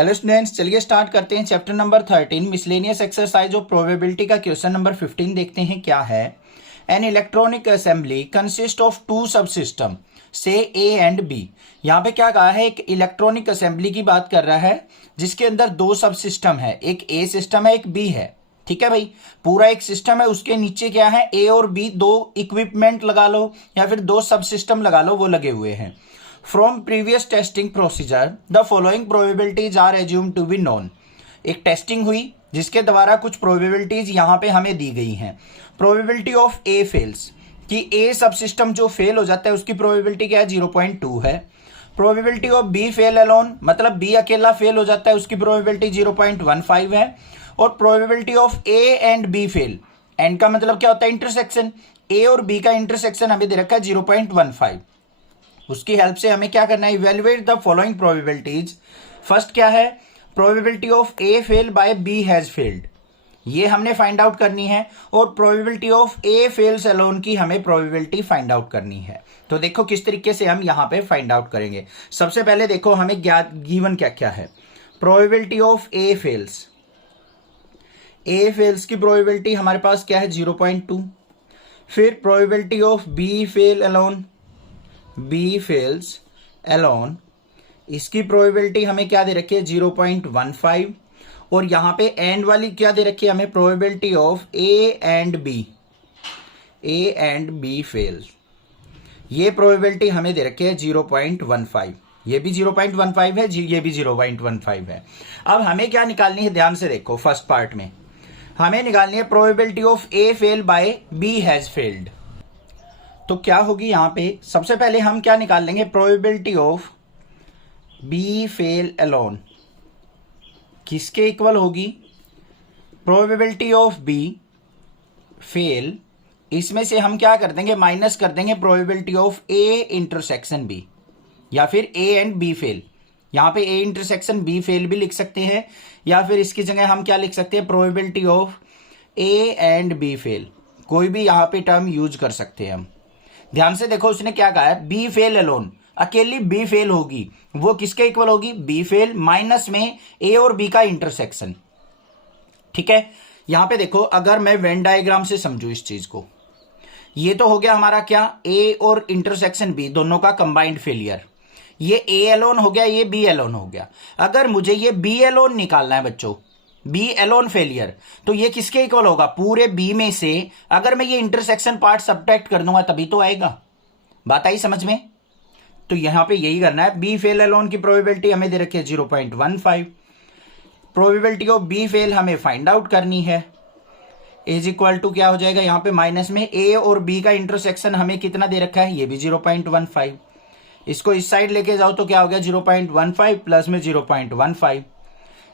Hello students, चलिए start करते हैं chapter number 13 miscellaneous exercise of probability का क्वेश्चन नंबर 15 देखते हैं क्या है। An electronic assembly consist of two sub system से ए एंड बी। यहाँ पे क्या कहा है, एक इलेक्ट्रॉनिक असेंबली की बात कर रहा है जिसके अंदर दो सब सिस्टम है, एक ए सिस्टम है एक बी है। ठीक है भाई, पूरा एक सिस्टम है, उसके नीचे क्या है ए और बी, दो इक्विपमेंट लगा लो या फिर दो सब सिस्टम लगा लो, वो लगे हुए हैं। From previous testing procedure, the following probabilities are assumed to be known. एक टेस्टिंग हुई जिसके द्वारा कुछ प्रोबेबिलिटीज यहाँ पे हमें दी गई हैं। प्रोबेबिलिटी ऑफ ए फेल्स, कि ए सब सिस्टम जो फेल हो जाता है उसकी प्रोबेबिलिटी क्या है, 0.2 है। Probability of B fail alone, मतलब बी अकेला फेल हो जाता है, उसकी प्रोबेबिलिटी 0.15 है। और probability of A and B fail, and का मतलब क्या होता है, इंटरसेक्शन, ए और बी का इंटरसेक्शन हमें दे रखा है 0.15। उसकी हेल्प से हमें क्या करना है, evaluate the following probabilities. First क्या है, probability of A fail by B has failed, ये हमने फाइंड आउट करनी है। और probability of A fails alone की हमें प्रोबेबिलिटी फाइंड आउट करनी है। तो देखो किस तरीके से हम यहां पे फाइंड आउट करेंगे। सबसे पहले देखो हमें ज्ञात गिवन क्या क्या है। Probability of A fails, A fails की प्रोबेबिलिटी हमारे पास क्या है, 0.2। फिर probability of B fail alone, B fails alone, इसकी प्रोबेबिलिटी हमें क्या दे रखी है, 0.15। और यहां पे एंड वाली क्या दे रखी है हमें, probability of A and B, A and B fails, ये प्रोबेबिलिटी हमें दे रखी है 0.15। ये भी 0.15 है, ये भी 0.15 है। अब हमें क्या निकालनी है, ध्यान से देखो। फर्स्ट पार्ट में हमें निकालनी है probability of A fail by B has failed. तो क्या होगी यहां पे, सबसे पहले हम क्या निकाल लेंगे, probability of B fail alone किसके इक्वल होगी, प्रोबेबिलिटी ऑफ बी फेल, इसमें से हम क्या कर देंगे, माइनस कर देंगे probability of A intersection B, या फिर ए एंड बी फेल। यहां पे ए इंटरसेक्शन बी फेल भी लिख सकते हैं, या फिर इसकी जगह हम क्या लिख सकते हैं, probability of A and B fail, कोई भी यहां पे टर्म यूज कर सकते हैं हम। ध्यान से देखो उसने क्या कहा है, बी फेल अलोन, अकेली बी फेल होगी, वो किसके इक्वल होगी, बी फेल माइनस में ए और बी का इंटरसेक्शन। ठीक है, यहां पे देखो अगर मैं वेन डायग्राम से समझू इस चीज को, ये तो हो गया हमारा क्या, ए और इंटरसेक्शन बी दोनों का कंबाइंड फेलियर। ये ए अलोन हो गया, ये बी अलोन हो गया। अगर मुझे ये बी अलोन निकालना है बच्चों, बी एलोन फेलियर, तो ये किसके इक्वल होगा, पूरे बी में से अगर मैं ये इंटरसेक्शन पार्ट सब्ट्रैक्ट कर दूंगा तभी तो आएगा। बात आई समझ में। तो यहां पे यही करना है। बी फेल एलोन की प्रोबेबिलिटी हमें दे रखी है 0.15। प्रोबेबिलिटी ऑफ बी फेल हमें फाइंड आउट करनी है, इज इक्वल टू क्या हो जाएगा, यहां पे माइनस में ए और बी का इंटरसेक्शन हमें कितना दे रखा है, ये भी 0.15। इसको इस साइड लेके जाओ तो क्या हो गया, 0.15 प्लस में 0.15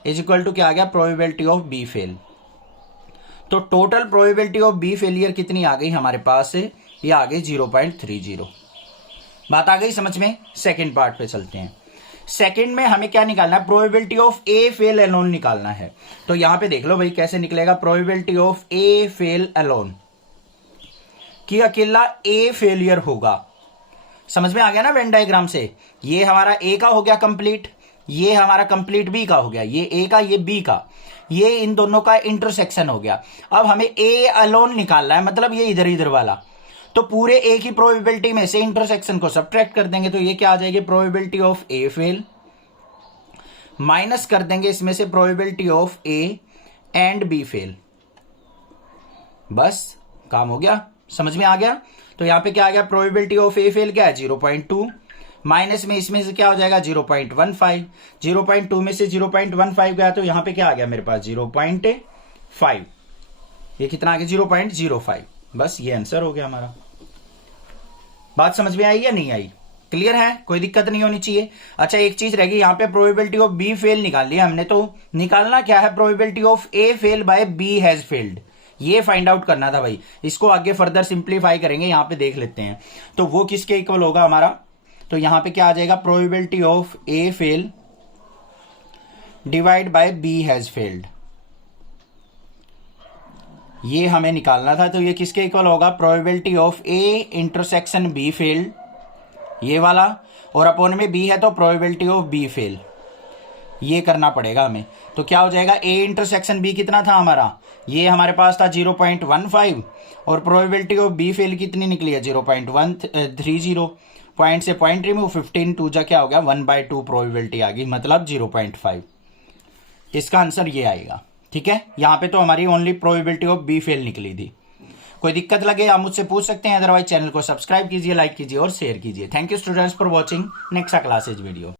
इज इक्वल टू क्या आ गया, प्रोबेबिलिटी ऑफ बी फेल। तो total probability of B failure कितनी आ गई हमारे पास से, ये आ गई 0.30। बात आ गई समझ में। सेकंड पार्ट पे चलते हैं। सेकंड में हमें क्या निकालना है, probability of A fail alone निकालना है। तो यहां पे देख लो भाई कैसे निकलेगा, probability of A fail alone, कि अकेला ए फेलियर होगा। समझ में आ गया ना वेन डायग्राम से। ये हमारा ए का हो गया कंप्लीट, ये हमारा कंप्लीट बी का हो गया, ये ए का ये बी का, ये इन दोनों का इंटरसेक्शन हो गया। अब हमें ए अलोन निकालना है, मतलब ये इधर इधर वाला। तो पूरे ए की प्रोबेबिलिटी में से इंटरसेक्शन को सब्ट्रैक्ट कर देंगे, तो ये क्या आ जाएगी, probability of A fail, minus कर देंगे इसमें से probability of A and B fail. बस काम हो गया, समझ में आ गया। तो यहां पे क्या आ गया, प्रोबेबिलिटी ऑफ ए फेल क्या है, 0.2, माइनस में इसमें से क्या हो जाएगा, 0.15। 0.2 में से 0.15 गया तो यहां पे क्या आ गया मेरे पास, 0.5। ये कितना आ गया, 0.05। बस ये आंसर हो गया हमारा। बात समझ में आई या नहीं आई, क्लियर है, कोई दिक्कत नहीं होनी चाहिए। अच्छा एक चीज रहेगी, यहां पे प्रोबेबिलिटी ऑफ बी फेल निकाल लिया हमने, तो निकालना क्या है, probability of A fail by B has failed, ये फाइंड आउट करना था भाई। इसको आगे फर्दर सिंप्लीफाई करेंगे, यहां पे देख लेते हैं। तो वो किसके इक्वल होगा हमारा, तो यहां पे क्या आ जाएगा, probability of A fail divide by B has failed, ये हमें निकालना था। तो ये किसके इक्वल होगा, probability of A intersection B failed, ये वाला, और अपॉन में बी है तो प्रोबेबिलिटी ऑफ बी फेल, ये करना पड़ेगा हमें। तो क्या हो जाएगा, ए इंटरसेक्शन बी कितना था हमारा, ये हमारे पास था 0.15 और प्रोबेबिलिटी ऑफ बी फेल कितनी निकली है 0.130। पॉइंट से पॉइंट रिमूव, 15 2 जा क्या हो गया 1/2 प्रोबेबिलिटी आ गई, मतलब 0.5। इसका आंसर ये आएगा। ठीक है, यहाँ पे तो हमारी only probability of B fail निकली थी। कोई दिक्कत लगे आप मुझसे पूछ सकते हैं, अदरवाइज चैनल को सब्सक्राइब कीजिए, लाइक कीजिए और शेयर कीजिए। Thank you students for watching next classes video.